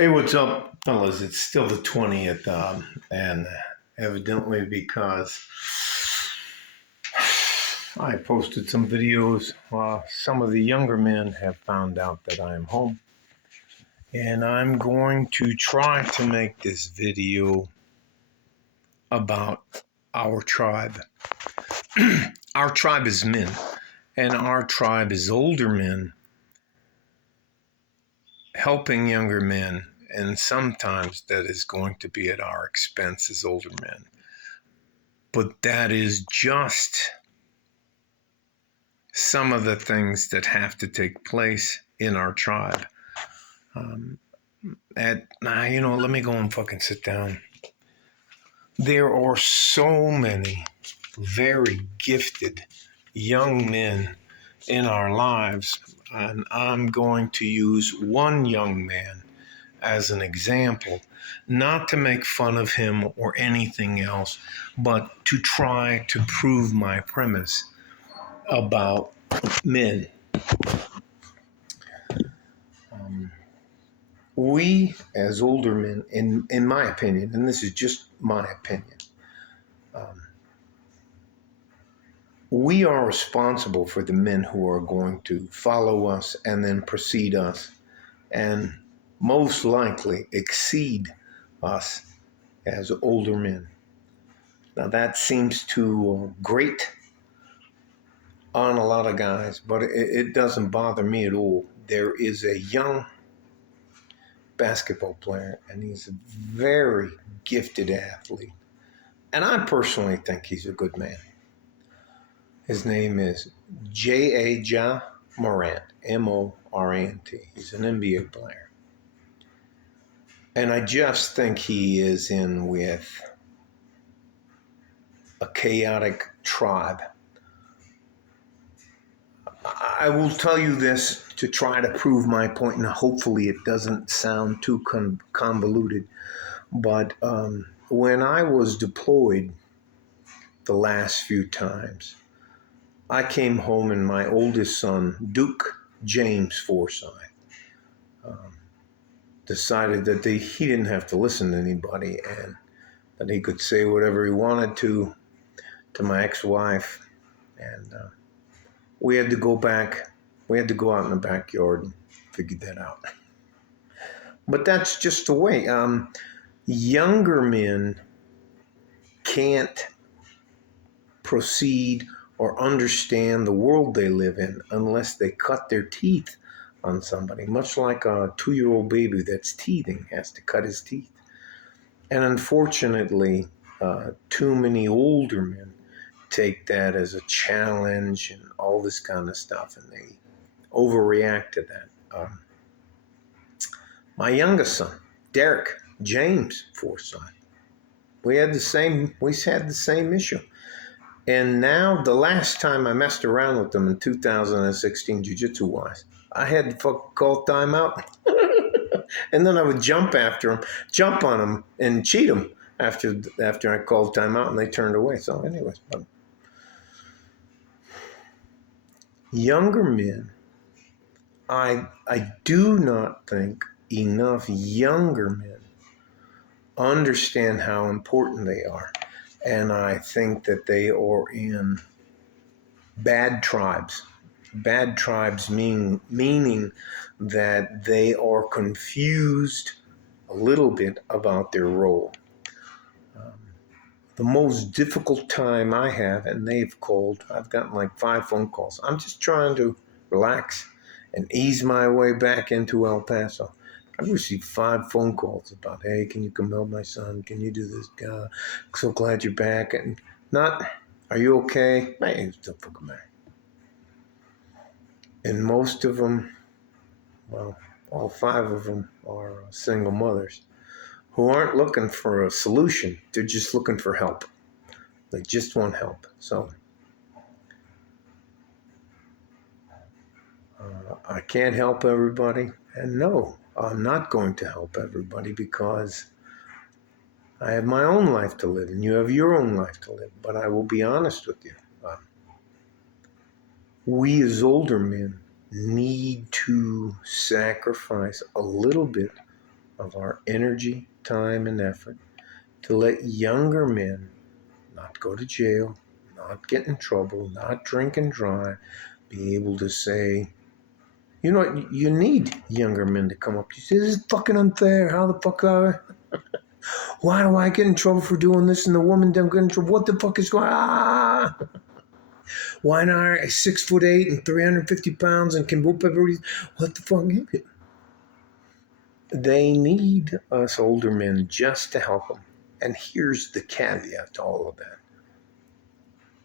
Hey, what's up, fellas? It's still the 20th, and evidently because I posted some videos, some of the younger men have found out that I am home, and I'm going to try to make this video about our tribe. Our tribe is men, and our tribe is older men helping younger men, and sometimes that is going to be at our expense as older men. But that is just some of the things that have to take place in our tribe. Let me go and fucking sit down. There are so many very gifted young men in our lives, and I'm going to use one young man as an example, not to make fun of him or anything else, but to try to prove my premise about men. We, as older men, in my opinion, and this is just my opinion, we are responsible for the men who are going to follow us and then precede us and most likely exceed us as older men. Now, that seems to grate on a lot of guys, but it doesn't bother me at all. There is a young basketball player, and he's a very gifted athlete. And I personally think he's a good man. His name is Ja Morant, Morant. He's an NBA player. And I just think he is in with a chaotic tribe. I will tell you this to try to prove my point, and hopefully it doesn't sound too convoluted. But when I was deployed the last few times, I came home and my oldest son, Duke James Forsyth, decided that he didn't have to listen to anybody and that he could say whatever he wanted to my ex-wife. And we had to go back. We had to go out in the backyard and figure that out. But that's just the way. Younger men can't proceed or understand the world they live in unless they cut their teeth on somebody, much like a 2-year-old baby that's teething has to cut his teeth. And unfortunately, too many older men take that as a challenge and all this kind of stuff, and they overreact to that. My youngest son, Derek James Forsyth, we had the same issue. And now, the last time I messed around with them in 2016, jiu-jitsu wise, I had to call timeout. And then I would jump on them, and cheat them after I called timeout, and they turned away. So, anyways, younger men, I do not think enough younger men understand how important they are. And I think that they are in bad tribes. Bad tribes meaning that they are confused a little bit about their role. The most difficult time I have, and I've gotten like 5 phone calls. I'm just trying to relax and ease my way back into El Paso. I've received 5 phone calls about, hey, can you come help my son? Can you do this? So glad you're back. And not, are you okay? Man, still fucking back. And most of them, well, all 5 of them are single mothers who aren't looking for a solution. They're just looking for help. They just want help. So I can't help everybody. And no, I'm not going to help everybody because I have my own life to live and you have your own life to live. But I will be honest with you. We as older men need to sacrifice a little bit of our energy, time, and effort to let younger men not go to jail, not get in trouble, not drink and drive, be able to say, you know what, you need younger men to come up to you. Say, this is fucking unfair. How the fuck why do I get in trouble for doing this and the woman don't get in trouble? What the fuck is going on? Why not 6'8" and 350 pounds and can whoop everybody? What the fuck? They need us older men just to help them. And here's the caveat to all of that.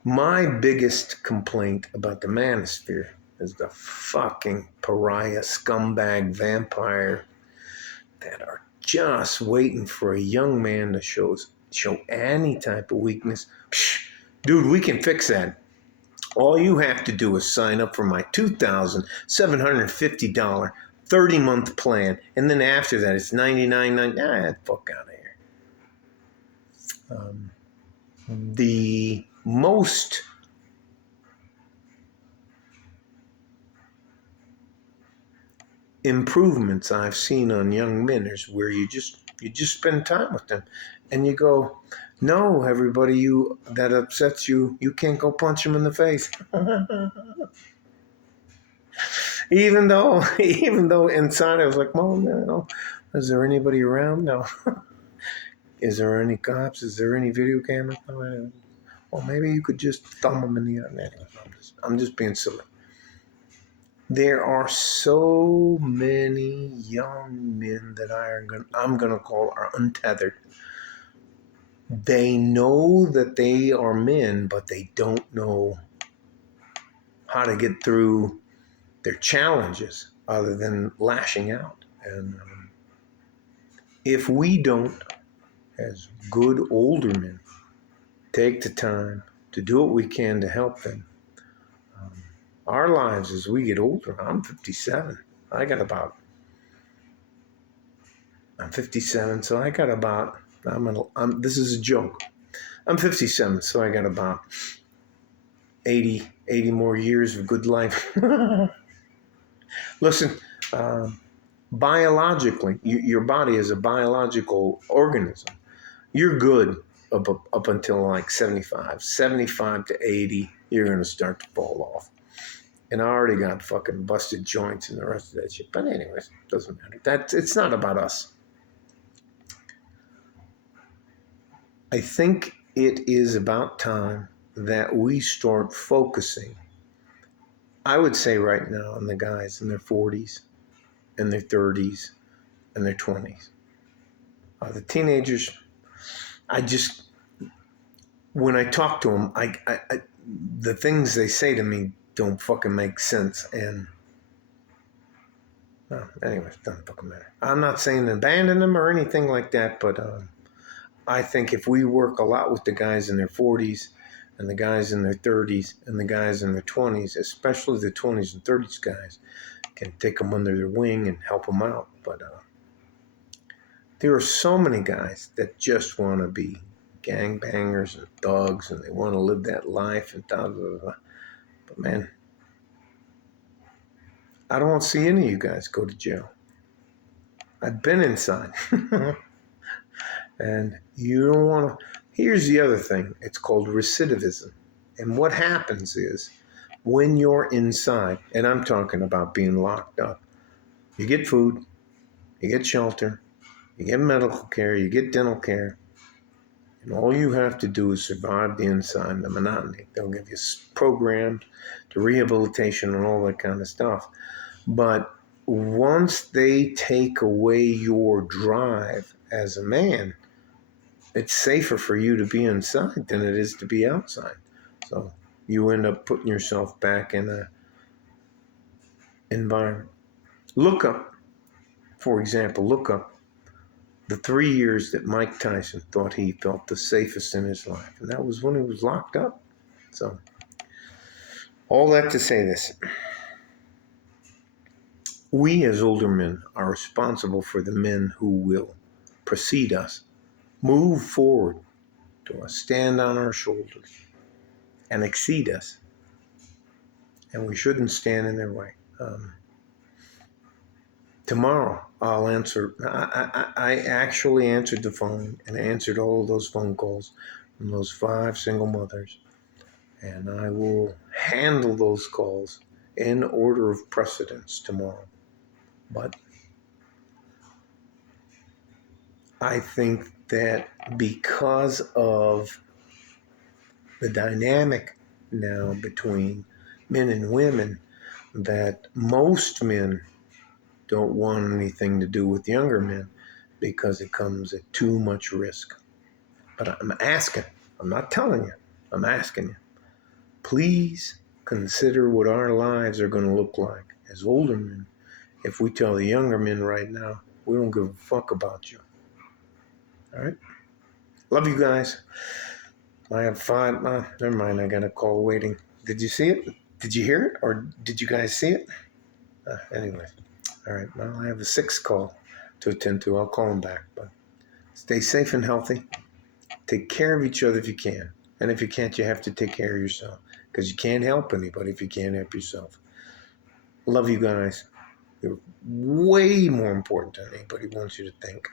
My biggest complaint about the manosphere is the fucking pariah, scumbag, vampire that are just waiting for a young man to show any type of weakness. Psh, dude, we can fix that. All you have to do is sign up for my $2,750 30-month plan, and then after that it's $99.99. Fuck out of here. The most improvements I've seen on young men is where you just spend time with them, and you go, no, everybody that upsets you, you can't go punch them in the face. even though inside I was like, well, no, is there anybody around? No. Is there any cops? Is there any video cameras? No. Well, maybe you could just thumb them in the eye. Anyway, I'm just being silly. There are so many young men that I'm gonna call are untethered. They know that they are men, but they don't know how to get through their challenges other than lashing out. And if we don't, as good older men, take the time to do what we can to help them, our lives as we get older. I'm 57. I'm 57, so I got about, this is a joke. I'm 57, so I got about 80 more years of good life. Listen, biologically, your body is a biological organism. You're good up until like 75 to 80, you're going to start to fall off. And I already got fucking busted joints and the rest of that shit. But anyways, doesn't matter. It's not about us. I think it is about time that we start focusing, I would say right now, on the guys in their 40s and their 30s and their 20s. The teenagers, when I talk to them, the things they say to me don't fucking make sense. And anyway, it doesn't fucking matter. I'm not saying abandon them or anything like that, but I think if we work a lot with the guys in their 40s and the guys in their 30s and the guys in their 20s, especially the 20s and 30s guys, can take them under their wing and help them out. But there are so many guys that just want to be gangbangers and thugs, and they want to live that life and blah, blah, blah. But man, I don't want to see any of you guys go to jail. I've been inside. And you don't want to. Here's the other thing. It's called recidivism. And what happens is when you're inside, and I'm talking about being locked up, you get food, you get shelter, you get medical care, you get dental care, and all you have to do is survive the inside, the monotony. They'll give you programs to rehabilitation and all that kind of stuff. But once they take away your drive as a man, it's safer for you to be inside than it is to be outside. So you end up putting yourself back in an environment. Look up the 3 years that Mike Tyson thought he felt the safest in his life. And that was when he was locked up. So all that to say this. We as older men are responsible for the men who will precede us, move forward to us, stand on our shoulders, and exceed us. And we shouldn't stand in their way. Tomorrow, I'll answer. I actually answered the phone and answered all of those phone calls from those 5 single mothers. And I will handle those calls in order of precedence tomorrow. But I think that because of the dynamic now between men and women, that most men don't want anything to do with younger men because it comes at too much risk. But I'm asking, I'm not telling you, I'm asking you, please consider what our lives are going to look like as older men if we tell the younger men right now, we don't give a fuck about you. All right? Love you guys. I have 5. Never mind, I got a call waiting. Did you see it? Did you hear it? Or did you guys see it? Anyway. All right. Well, I have a 6th call to attend to. I'll call them back. But stay safe and healthy. Take care of each other if you can. And if you can't, you have to take care of yourself. Because you can't help anybody if you can't help yourself. Love you guys. You're way more important than anybody wants you to think.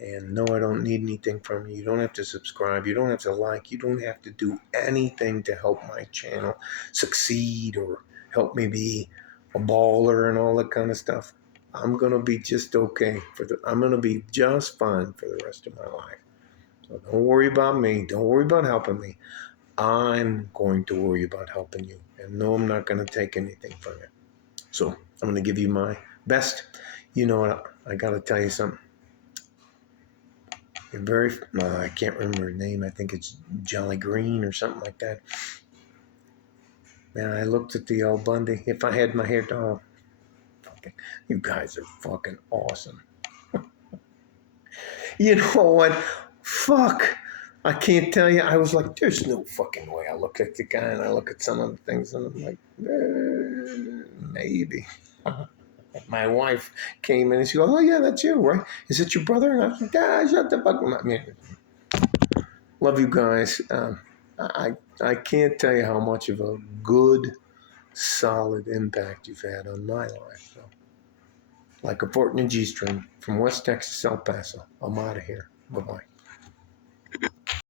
And no, I don't need anything from you. You don't have to subscribe. You don't have to like. You don't have to do anything to help my channel succeed or help me be a baller and all that kind of stuff. I'm going to be just okay. I'm going to be just fine for the rest of my life. So don't worry about me. Don't worry about helping me. I'm going to worry about helping you. And no, I'm not going to take anything from you. So I'm going to give you my best. You know what? I got to tell you something. I can't remember her name. I think it's Jolly Green or something like that. Man, I looked at the old Bundy. If I had my hair down, you guys are fucking awesome. You know what? Fuck. I can't tell you. I was like, there's no fucking way. I look at the guy and I look at some of the things and I'm like, maybe. My wife came in and she goes, oh yeah, that's you, right? Is it your brother? And I was like, shut the fuck up. Love you guys. I can't tell you how much of a good, solid impact you've had on my life. So, like a port in a G-string from West Texas, El Paso. I'm out of here. Bye-bye.